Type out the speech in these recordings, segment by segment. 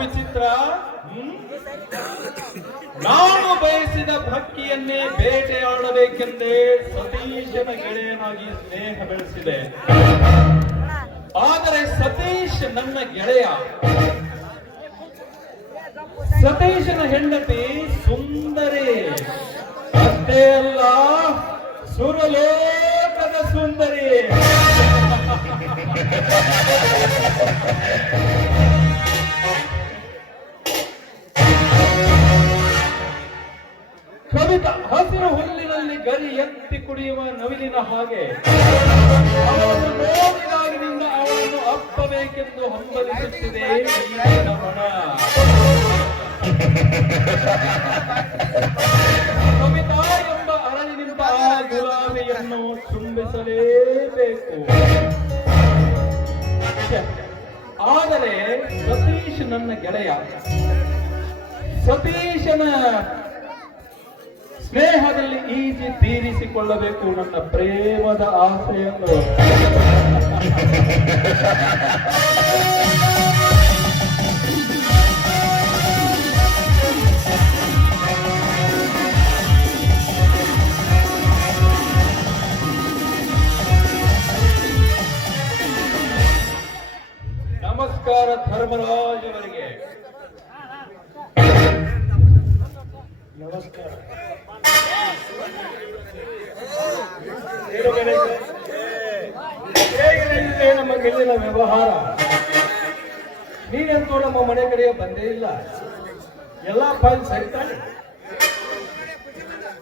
ವಿಚಿತ್ರ. ನಾನು ಬಯಸಿದ ಭಕ್ತಿಯನ್ನೇ ಬೇಟೆಯಾಡಬೇಕೆಂದೇ ಸತೀಶನ ಗೆಳೆಯನಾಗಿ ಸ್ನೇಹ ಬೆಳೆಸಿದೆ. ಆದರೆ ಸತೀಶ್ ನನ್ನ ಗೆಳೆಯ. ಸತೀಶನ ಹೆಂಡತಿ ಸುಂದರಿ, ಅಷ್ಟೇ ಅಲ್ಲ ಸುರಲೋಕದ ಸುಂದರಿ. ಕವಿತಾ ಹಸಿರು ಹುಲ್ಲಿನಲ್ಲಿ ಗರಿ ಎತ್ತಿ ಕುಡಿಯುವ ನವಿಲಿನ ಹಾಗೆ ಅವಳನ್ನು ನೋಡಿದಾಗಿನಿಂದ ಅವಳನ್ನು ಅಪ್ಪಬೇಕೆಂದು ಹಂಬಲಿಸುತ್ತಿದೆ ಈ ಮನ. ಕವಿತಾ ಎಂಬ ಅರಳಿನಿಂದ ಆ ಗುಲಾಬಿಯನ್ನು ಚುಂಬಿಸಲೇಬೇಕು. ಆದರೆ ಸತೀಶ್ ನನ್ನ ಗೆಳೆಯ. ಸತೀಶನ ಸ್ನೇಹದಲ್ಲಿ ಈಜಿ ತೀರಿಸಿಕೊಳ್ಳಬೇಕು ನನ್ನ ಪ್ರೇಮದ ಆಸೆಯನ್ನು. ನಮಸ್ಕಾರ ಧರ್ಮರಾಜ್ ಅವರಿಗೆ. ನಮಸ್ಕಾರ. ಹೇಗಿದೆ ನಮ್ಮ ಗೆಲ್ಲಿನ ವ್ಯವಹಾರ? ನೀನಂತೂ ನಮ್ಮ ಮನೆ ಕಡೆಗೆ ಬಂದೇ ಇಲ್ಲ. ಎಲ್ಲಾ ಫೈಲ್ ಸರಿತಾನೆ?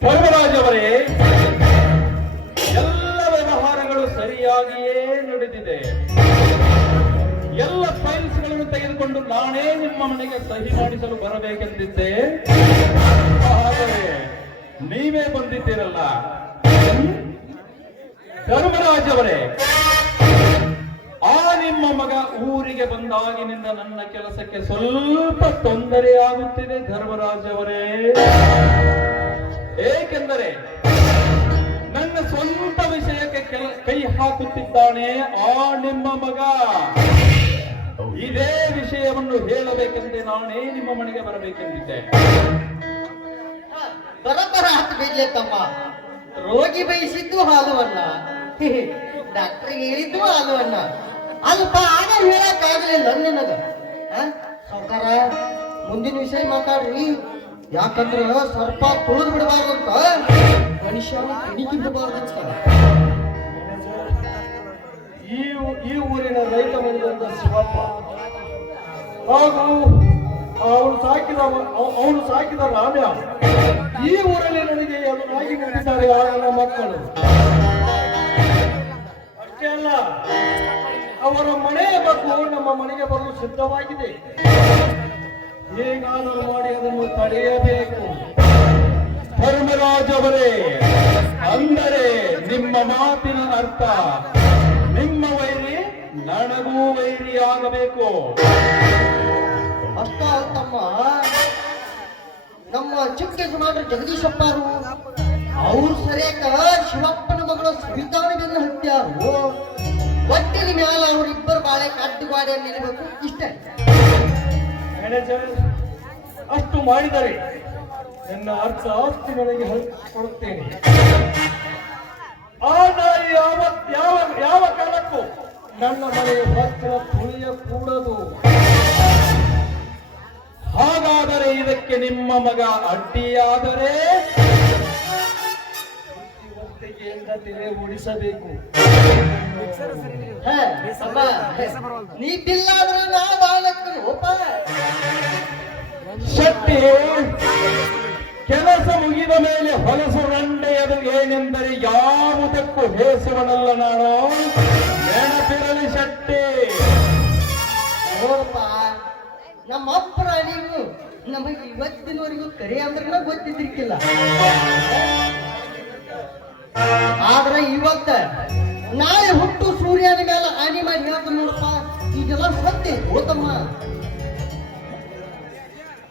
ಧರ್ಮರಾಜ್ ಅವರೇ, ಎಲ್ಲ ವ್ಯವಹಾರಗಳು ಸರಿಯಾಗಿಯೇ ನಡೆದಿದೆ. ಎಲ್ಲ ಫೈಲ್ಸ್ಗಳನ್ನು ತೆಗೆದುಕೊಂಡು ನಾನೇ ನಿಮ್ಮ ಮನೆಗೆ ಸಹಿ ಮಾಡಿಸಲು ಬರಬೇಕೆಂದಿದ್ದೆ. ಆದರೆ ನೀವೇ ಬಂದಿದ್ದೀರಲ್ಲ. ಧರ್ಮರಾಜ್ ಅವರೇ, ಆ ನಿಮ್ಮ ಮಗ ಊರಿಗೆ ಬಂದಾಗಿನಿಂದ ನನ್ನ ಕೆಲಸಕ್ಕೆ ಸ್ವಲ್ಪ ತೊಂದರೆಯಾಗುತ್ತಿದೆ ಧರ್ಮರಾಜ್ ಅವರೇ. ಏಕೆಂದರೆ ನನ್ನ ಸ್ವಂತ ವಿಷಯಕ್ಕೆ ಕೈ ಹಾಕುತ್ತಿದ್ದಾನೆ ಆ ನಿಮ್ಮ ಮಗ. ಇದೇ ವಿಷಯವನ್ನು ಹೇಳಬೇಕೆಂದೇ ನಾನೇ ನಿಮ್ಮ ಮನೆಗೆ ಬರಬೇಕೆಂದಿದ್ದೆ. ಬರಬರ ಹತ್ತು ಬಿಡ್ಲೆ ತಮ್ಮ. ರೋಗಿ ಬಯಸಿದ್ದು ಹಾಲುವನ್ನ, ಡಾಕ್ಟರ್ ಹೇಳಿದ್ದು ಹಾಲುವನ್ನ. ಅಲ್ಪ ಆಗ ಹೇಳಕ್ಕಾಗಲಿಲ್ಲ ನಿನಗ. ಸರ್ಕಾರ ಮುಂದಿನ ವಿಷಯ ಮಾತಾಡ್ರಿ. ಯಾಕಂದ್ರ ಸರ್ಪ ತುಳಿದು ಬಿಡಬಾರ್ದಂತ, ಮನುಷ್ಯ ಕಡಿಕೆ ಬಿಡಬಾರ್ದಂತ. ಈ ಊರಿನ ರೈತ ಮನೆಯಿಂದ ಶಿವಪ್ಪ ಹಾಗೂ ಅವನು ಸಾಕಿದ ರಾಮ್ಯ ಈ ಊರಲ್ಲಿ ನನಗೆ ಎದುರಾಗಿ ನಿಂತಿದ್ದಾರೆ ಆ ನನ್ನ ಮಕ್ಕಳು. ಅಷ್ಟೇ ಅಲ್ಲ, ಅವರ ಮನೆಯ ಬಗ್ಗೆ ನಮ್ಮ ಮನೆಗೆ ಬರಲು ಸಿದ್ಧವಾಗಿದೆ. ಹೇಗಾದರೂ ಮಾಡಿ ಅದನ್ನು ತಡೆಯಬೇಕು. ಧರ್ಮರಾಜ್ ಅವರೇ, ಅಂದರೆ ನಿಮ್ಮ ಮಾತಿನ ಅರ್ಥ ನಿಮ್ಮ ವೈರಿ ನನಗೂ ವೈರಿಯಾಗಬೇಕು. ಅಷ್ಟ ತಮ್ಮ, ನಮ್ಮ ಚಿಕ್ಕ ಯಜಮಾನರು ಜಗದೀಶಪ್ಪ ಅವ್ರು ಸರಿಯಾಕ ಶಿವಪ್ಪನ ಮಗಳು ಸವಿತಾನವನ್ನು ಹತ್ಯಾರು. ಒಟ್ಟಿನ ಮ್ಯಾಲ ಅವರಿಬ್ಬರು ಬಾಳೆ ಕಟ್ಟುಗಾಡಿ ನಿಲ್ಲಬೇಕು ಇಷ್ಟೇ. ಮ್ಯಾನೇಜರ್, ಅಷ್ಟು ಮಾಡಿದರೆ ನನ್ನ ಅರ್ಥ ಆಸ್ತಿ ನನಗೆ ಕೊಡುತ್ತೇನೆ. ಆ ನಾಯಿ ಯಾವ ಕಾಲಕ್ಕೂ ನನ್ನ ಮನೆಯ ಹತ್ತಿರ ತುಳಿಯಕೂಡದು. ಹಾಗಾದರೆ ಇದಕ್ಕೆ ನಿಮ್ಮ ಮಗ ಅಡ್ಡಿಯಾದರೆ ಬುದ್ಧಿವಂತಿಕೆಯಿಂದ ತೆರೆ ಓಡಿಸಬೇಕು. ನೀ ಬಿಲ್ಲಾದ್ರೆ ನಾ ಬಾಳಕ್ಕೆ ಹೋಪ. ಶಕ್ತಿ ಕೆಲಸ ಮುಗಿದ ಮೇಲೆ ಹೊಲಸು ರಂಡೆಯದು ಏನೆಂದರೆ ಯಾವುದಕ್ಕೂ ಹೇಸುವನಲ್ಲ ನಾನು. ನೆನಪಿರಲಿ ಶಕ್ತಿ. ನೋಡಪ್ಪ, ನಮ್ಮ ಅಪ್ಪರ ನೀವು ನಮಗೆ ಇವತ್ತಿನವರೆಗೂ ಕರೆ ಅಂದ್ರೆ ಗೊತ್ತಿದ್ದಿರ್ಕಿಲ್ಲ. ಆದ್ರೆ ಇವತ್ತ ನಾಳೆ ಹುಟ್ಟು ಸೂರ್ಯನ ಮೇಲೆ ಆನಿ ಮಾಡಿ ಹೇಳ್ತ ನೋಡಪ್ಪ, ಇದೆಲ್ಲ ಸತ್ಯ ಹೋತಮ್ಮ.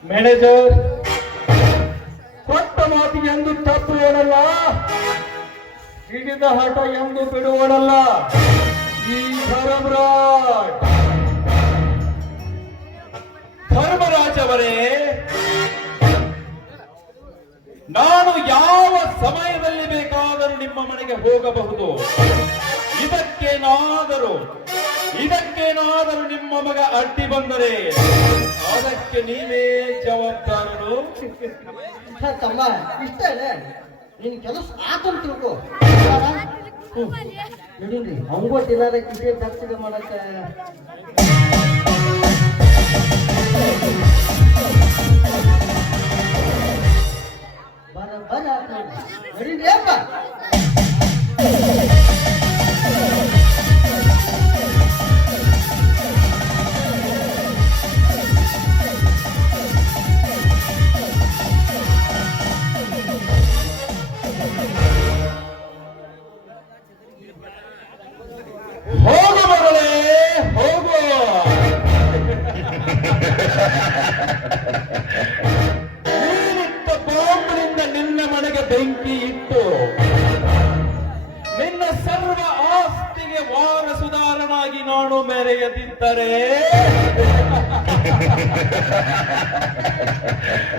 ಮ್ಯಾನೇಜರ್, ಕೊಟ್ಟ ಮಾತಿಗೆ ಎಂದು ತಪ್ಪು ಹೇಳಲ್ಲ, ಹಿಡಿದ ಹಠ ಎಂದು ಬಿಡುವಳಲ್ಲ ಈ ಧರ್ಮರಾಜ್. ಧರ್ಮ ಪಾಂಡವರೇ, ನಾನು ಯಾವ ಸಮಯದಲ್ಲಿ ಬೇಕಾದರೂ ನಿಮ್ಮ ಮನೆಗೆ ಹೋಗಬಹುದು. ಇದಕ್ಕೇನಾದರೂ ನಿಮ್ಮ ಮಗ ಅಡ್ಡಿ ಬಂದರೆ ಅದಕ್ಕೆ ನೀವೇ ಜವಾಬ್ದಾರರು. ತಮ್ಮ ಇಷ್ಟ ನಿನ್ ಕೆಲಸ ಆತಂತ ತಿಳ್ಕೊ. ನಡೀರಿ ಹಂಗೊಟ್ಟು ಏನಾರ ಇದೇ ಚರ್ಚೆಗೆ ಮಾಡಕ್ಕ ಬರ ನಡೀರಿ ಅಪ್ಪ. ಹೋಗು ಮಗಳೇ, ಹೋಗು. ನೀನಿಟ್ಟ ಬಾಂಬ್ನಿಂದ ನಿನ್ನ ಮನೆಗೆ ಬೆಂಕಿ ಇಟ್ಟು ನಿನ್ನ ಸರ್ವ ಆಸ್ತಿಗೆ ವಾರಸುದಾರನಾಗಿ ನಾನು ಮೆರೆಯದಿದ್ದರೆ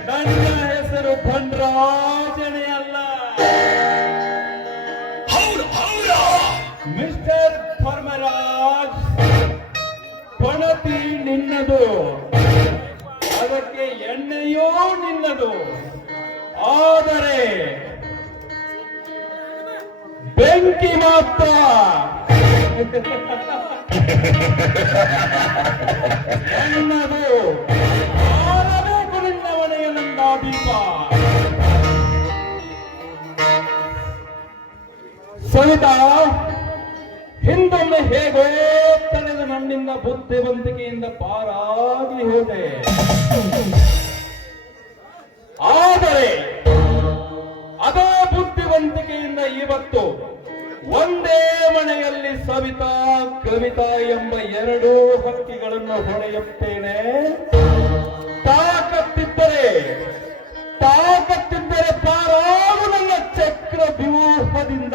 ನನ್ನ ಹೆಸರು ಧನರಾಜನೇ ಅಲ್ಲ. ಮಿಸ್ಟರ್ ಧರ್ಮರಾಜ್, ಪಣತಿ ನಿನ್ನದು, ಅದಕ್ಕೆ ಎಣ್ಣೆಯೋ ನಿನ್ನದು, ಆದರೆ ಬೆಂಕಿ ಮಾತ್ರ ನನ್ನದು. ಆರಬೇಕು ನಿನ್ನ ಮನೆಯ ನನ್ನ ದೀಪ. ಸವಿತಾ, ಹಿಂದೊಮ್ಮೆ ಹೇಗೋ ತಡೆದು ನನ್ನಿಂದ ಬುದ್ಧಿವಂತಿಕೆಯಿಂದ ಪಾರಾಗಿ ಹೋದೆ. ಆದರೆ ಅದೇ ಬುದ್ಧಿವಂತಿಕೆಯಿಂದ ಇವತ್ತು ಒಂದೇ ಮನೆಯಲ್ಲಿ ಸವಿತಾ ಕವಿತಾ ಎಂಬ ಎರಡೂ ಹಕ್ಕಿಗಳನ್ನು ಹೊಡೆಯುತ್ತೇನೆ. ತಾಕತ್ತಿದ್ದರೆ ಪಾರಾಗು ನನ್ನ ಚಕ್ರ ವ್ಯೂಹದಿಂದ.